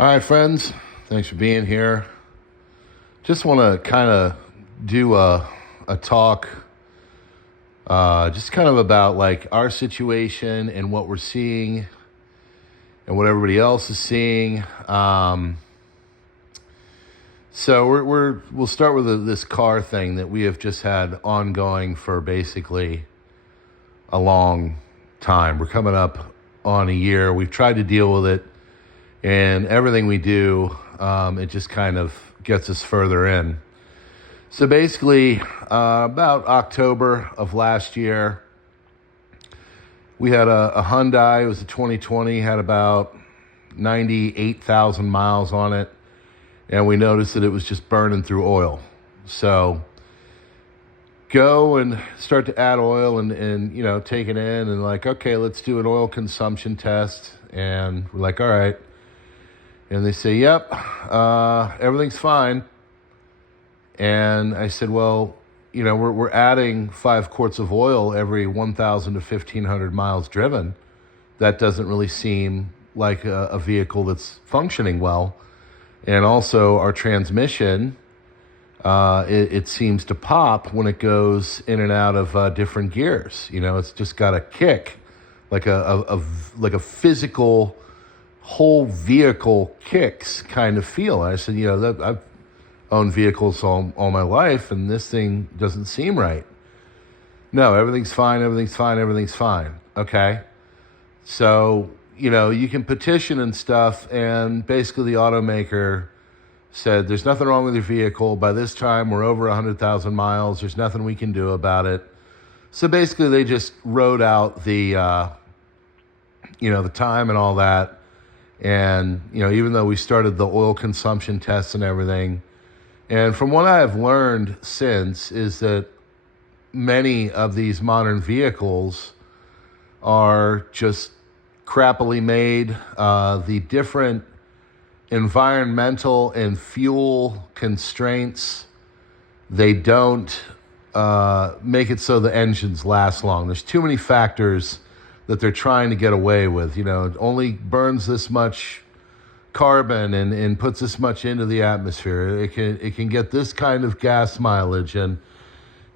All right, friends, thanks for being here. Just want to kind of do a talk just kind of about like our situation and what we're seeing and what everybody else is seeing. So we'll start with this car thing that we have just had ongoing for basically a long time. We're coming up on a year. We've tried to deal with it, and everything we do, it just kind of gets us further in. So basically, about October of last year, we had a Hyundai. It was a 2020, had about 98,000 miles on it, and we noticed that it was just burning through oil. So go and start to add oil and you know, take it in and like, okay, let's do an oil consumption test. And we're like, all right. And they say, yep, everything's fine. And I said, well, you know, we're adding 5 quarts of oil every 1,000 to 1,500 miles driven. That doesn't really seem like a vehicle that's functioning well. And also our transmission, it seems to pop when it goes in and out of different gears. You know, it's just got a kick, like a physical whole vehicle kicks kind of feel. And I said, you know, I've owned vehicles all my life, and this thing doesn't seem right. No, everything's fine, everything's fine, everything's fine. Okay. So, you know, you can petition and stuff, and basically the automaker said, there's nothing wrong with your vehicle. By this time, we're over 100,000 miles. There's nothing we can do about it. So basically they just wrote out the, you know, the time and all that. And, you know, even though we started the oil consumption tests and everything, and from what I've learned since is that many of these modern vehicles are just crappily made. The different environmental and fuel constraints, they don't make it so the engines last long. There's too many factors that they're trying to get away with. You know, it only burns this much carbon and puts this much into the atmosphere. It can get this kind of gas mileage and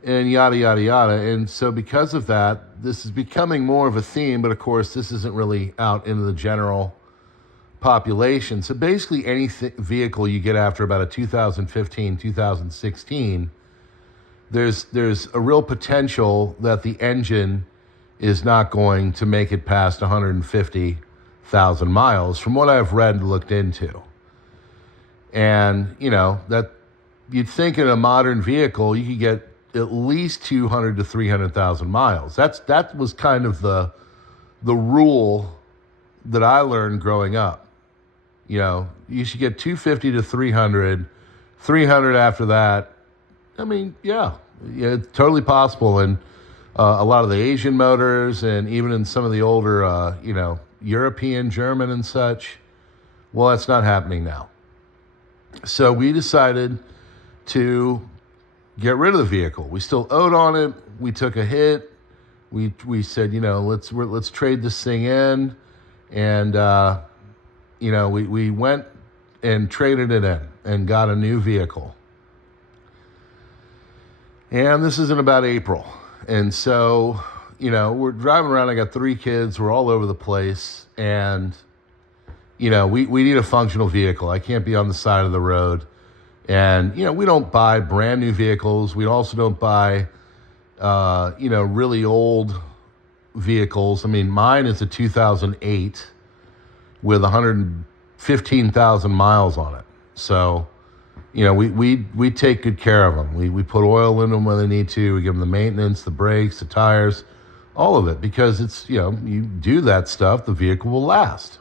yada, yada, yada. And so because of that, this is becoming more of a theme, but of course this isn't really out into the general population. So basically any vehicle you get after about a 2015, 2016, there's a real potential that the engine is not going to make it past 150,000 miles from what I've read and looked into. And, you know, that you'd think in a modern vehicle, you could get at least 200 to 300,000 miles. That was kind of the rule that I learned growing up. You know, you should get 250 to 300 after that. I mean, yeah, it's totally possible. And a lot of the Asian motors, and even in some of the older, you know, European, German and such, well, that's not happening now. So we decided to get rid of the vehicle. We still owed on it. We took a hit. We said, you know, let's trade this thing in. And, you know, we went and traded it in and got a new vehicle. And this is in about April. And so, you know, we're driving around. I got 3 kids. We're all over the place. And, you know, we need a functional vehicle. I can't be on the side of the road. And, you know, we don't buy brand new vehicles. We also don't buy, you know, really old vehicles. I mean, mine is a 2008 with 115,000 miles on it. So, you know, we take good care of them. We put oil in them when they need to. We give them the maintenance, the brakes, the tires, all of it, because it's, you know, you do that stuff, the vehicle will last.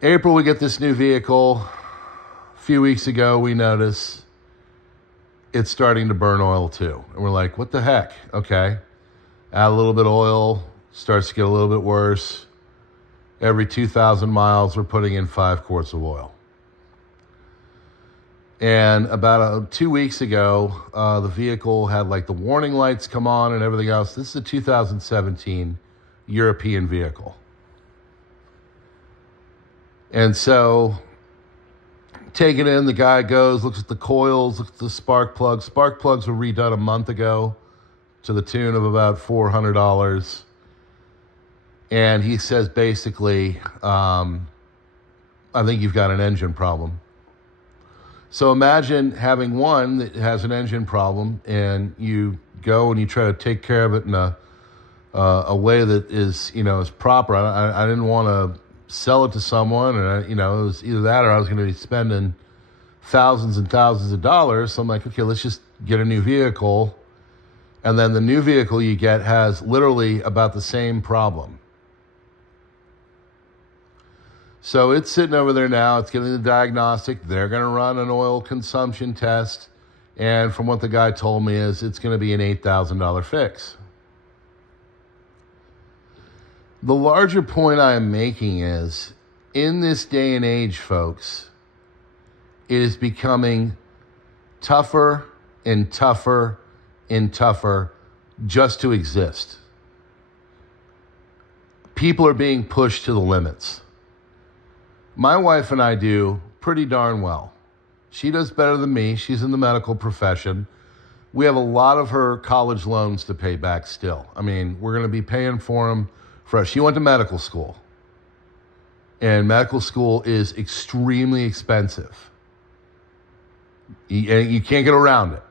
April, we get this new vehicle. A few weeks ago, we notice it's starting to burn oil too. And we're like, what the heck? Okay. Add a little bit of oil, starts to get a little bit worse. Every 2,000 miles, we're putting in 5 quarts of oil. And about 2 weeks ago, the vehicle had like the warning lights come on and everything else. This is a 2017 European vehicle. And so take it in, the guy goes, looks at the coils, looks at the spark plugs. Spark plugs were redone a month ago to the tune of about $400. And he says basically, I think you've got an engine problem. So imagine having one that has an engine problem, and you go and you try to take care of it in a way that is, is proper. I didn't want to sell it to someone, and it was either that or I was going to be spending thousands and thousands of dollars. So I'm like, okay, let's just get a new vehicle. And then the new vehicle you get has literally about the same problem. So it's sitting over there now. It's getting the diagnostic. They're going to run an oil consumption test. And from what the guy told me is it's going to be an $8,000 fix. The larger point I am making is, in this day and age, folks, it is becoming tougher and tougher and tougher just to exist. People are being pushed to the limits. My wife and I do pretty darn well. She does better than me. She's in the medical profession. We have a lot of her college loans to pay back still. I mean, we're going to be paying for them. She went to medical school. And medical school is extremely expensive. You can't get around it.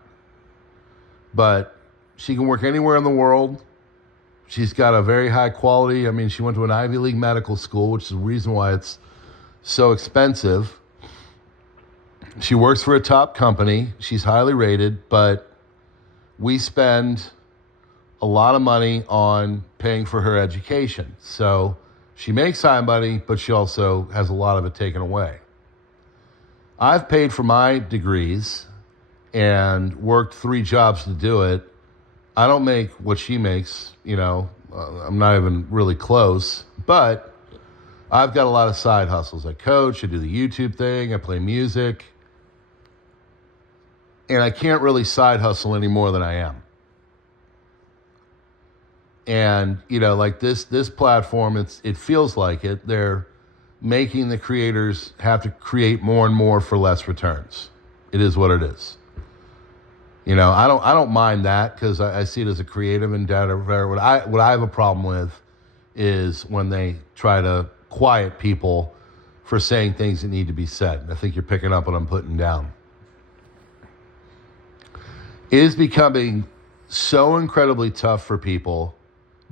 But she can work anywhere in the world. She's got a very high quality. I mean, she went to an Ivy League medical school, which is the reason why it's so expensive. She works for a top company. She's highly rated, but we spend a lot of money on paying for her education. So she makes high money, but she also has a lot of it taken away. I've paid for my degrees and worked 3 jobs to do it. I don't make what she makes, I'm not even really close, but I've got a lot of side hustles. I coach, I do the YouTube thing, I play music, and I can't really side hustle any more than I am. And, like this platform, it feels like it. They're making the creators have to create more and more for less returns. It is what it is. I don't mind that, because I see it as a creative endeavor. What I have a problem with is when they try to quiet people for saying things that need to be said. I think you're picking up what I'm putting down. It is becoming so incredibly tough for people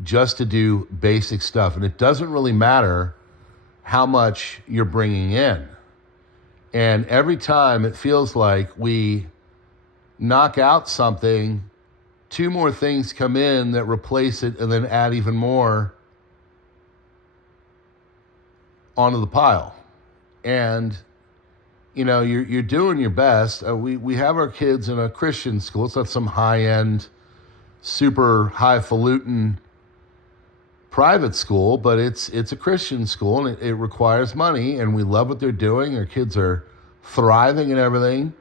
just to do basic stuff. And it doesn't really matter how much you're bringing in. And every time it feels like we knock out something, 2 more things come in that replace it and then add even more onto the pile. And, you're doing your best. We have our kids in a Christian school. It's not some high-end, super highfalutin private school, but it's a Christian school, and it requires money, and we love what they're doing. Our kids are thriving and everything.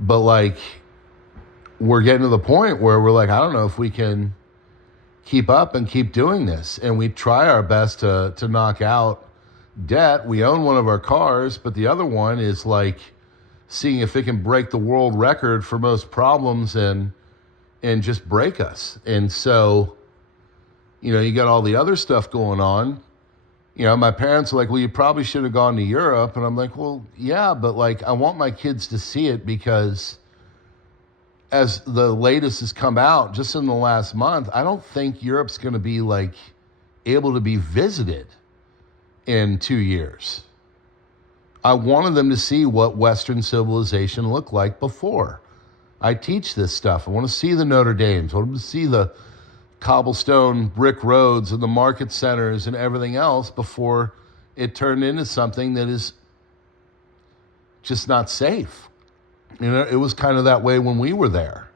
But we're getting to the point where we're like, I don't know if we can keep up and keep doing this. And we try our best to knock out debt. We own one of our cars, but the other one is seeing if it can break the world record for most problems and just break us. And so, you got all the other stuff going on. My parents are like, well, you probably should have gone to Europe. And I'm like, well, yeah, but I want my kids to see it, because as the latest has come out just in the last month, I don't think Europe's going to be able to be visited in 2 years. I wanted them to see what Western civilization looked like before. I teach this stuff. I want to see the Notre Dames. I want them to see the cobblestone brick roads and the market centers and everything else before it turned into something that is just not safe. It was kind of that way when we were there.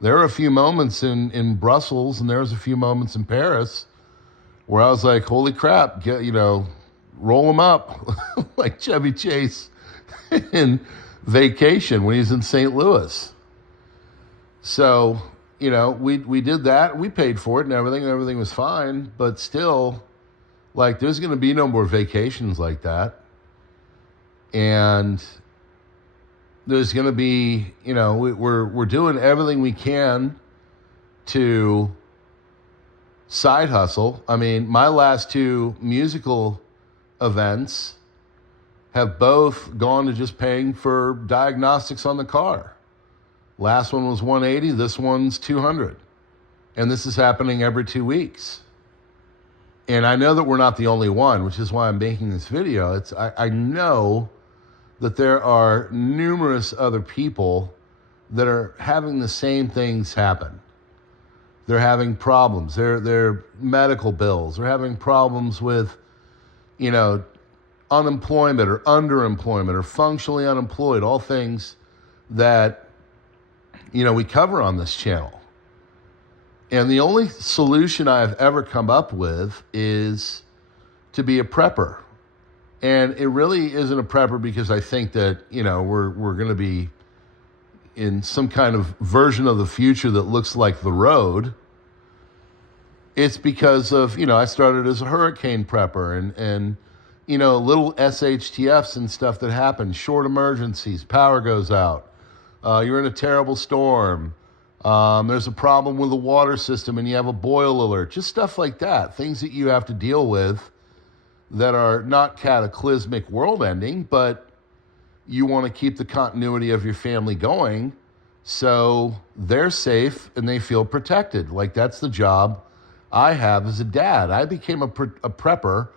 There were a few moments in Brussels, and there was a few moments in Paris where I was like, holy crap, roll them up like Chevy Chase in Vacation when he's in St. Louis. So, we did that. We paid for it and everything was fine. But still, Like, there's going to be no more vacations like that. And there's going to be, we're doing everything we can to side hustle. I mean, my last two musical events have both gone to just paying for diagnostics on the car. Last one was 180, this one's 200. And this is happening every 2 weeks. And I know that we're not the only one, which is why I'm making this video. I know that there are numerous other people that are having the same things happen. They're having problems. They're medical bills. They're having problems with, unemployment or underemployment or functionally unemployed, all things that, we cover on this channel. And the only solution I've ever come up with is to be a prepper. And it really isn't a prepper because I think that, we're going to be in some kind of version of the future that looks like the road. It's because of, I started as a hurricane prepper and little SHTFs and stuff that happen, short emergencies, power goes out, you're in a terrible storm, there's a problem with the water system and you have a boil alert, just stuff like that, things that you have to deal with that are not cataclysmic world ending, but you want to keep the continuity of your family going so they're safe and they feel protected. Like, that's the job I have as a dad. I became a prepper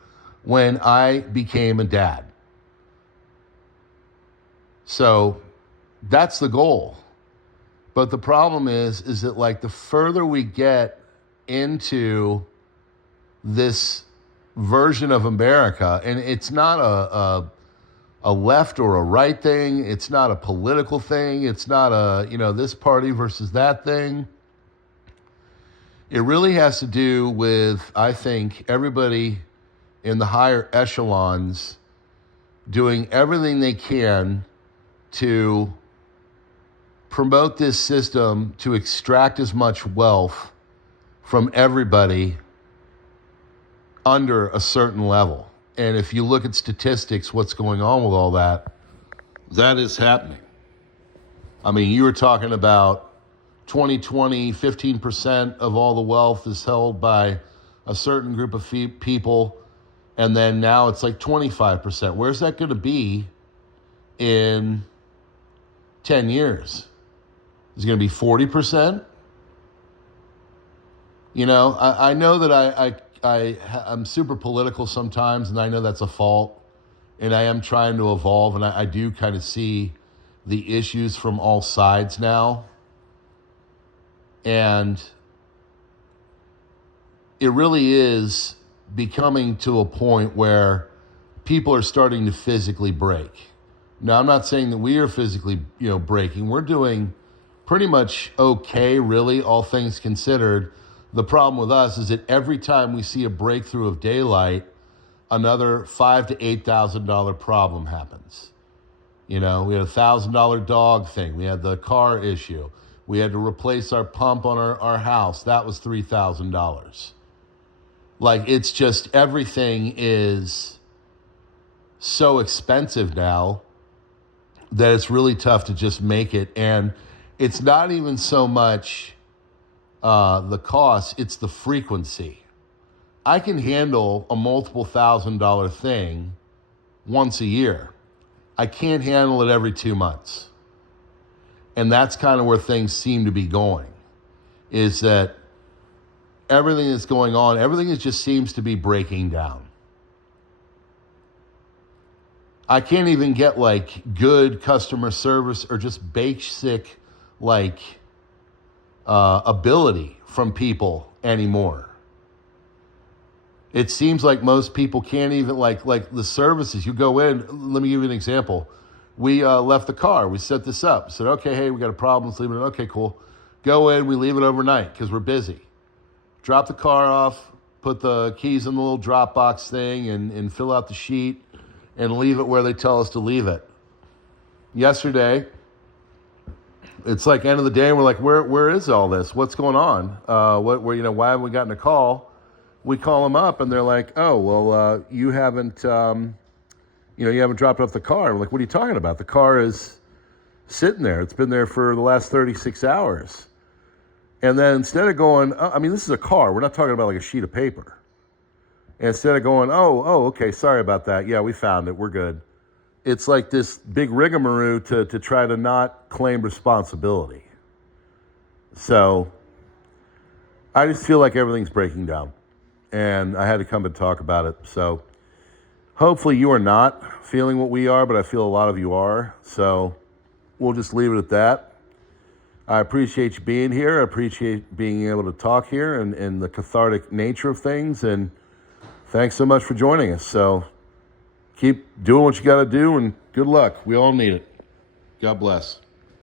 when I became a dad. So that's the goal. But the problem is that, like, the further we get into this version of America, and it's not a left or a right thing, it's not a political thing, it's not a, this party versus that thing. It really has to do with, I think, everybody in the higher echelons doing everything they can to promote this system to extract as much wealth from everybody under a certain level. And if you look at statistics, what's going on with all that, that is happening. I mean, you were talking about 2020, 15% of all the wealth is held by a certain group of people. And then now it's like 25%. Where's that going to be in 10 years? Is it going to be 40%? I know that I'm super political sometimes, and I know that's a fault. And I am trying to evolve, and I do kind of see the issues from all sides now. And it really is becoming to a point where people are starting to physically break. Now, I'm not saying that we are physically, breaking. We're doing pretty much okay, really, all things considered. The problem with us is that every time we see a breakthrough of daylight, another $5,000 to $8,000 problem happens. We had a $1,000 dog thing. We had the car issue. We had to replace our pump on our house. That was $3,000. Like, it's just, everything is so expensive now that it's really tough to just make it. And it's not even so much the cost, it's the frequency. I can handle a multiple $1,000 thing once a year. I can't handle it every 2 months. And that's kind of where things seem to be going, is that everything that's going on, everything just seems to be breaking down. I can't even get like good customer service or just basic like ability from people anymore. It seems like most people can't even like the services. You go in, let me give you an example. We left the car. We set this up. Said, okay, hey, we got a problem. Let's leave it. Okay, cool. Go in. We leave it overnight because we're busy. Drop the car off, put the keys in the little Dropbox thing and fill out the sheet and leave it where they tell us to leave it. Yesterday, it's like end of the day, and we're like, where is all this? What's going on? Why haven't we gotten a call? we call them up and they're like, oh, well, you haven't dropped off the car. We're like, what are you talking about? The car is sitting there. It's been there for the last 36 hours. And then instead of going, this is a car. We're not talking about like a sheet of paper. And instead of going, okay, sorry about that. Yeah, we found it. We're good. It's like this big rigmarole to try to not claim responsibility. So I just feel like everything's breaking down. And I had to come and talk about it. So hopefully you are not feeling what we are, but I feel a lot of you are. So we'll just leave it at that. I appreciate you being here. I appreciate being able to talk here and the cathartic nature of things. And thanks so much for joining us. So keep doing what you got to do, and good luck. We all need it. God bless.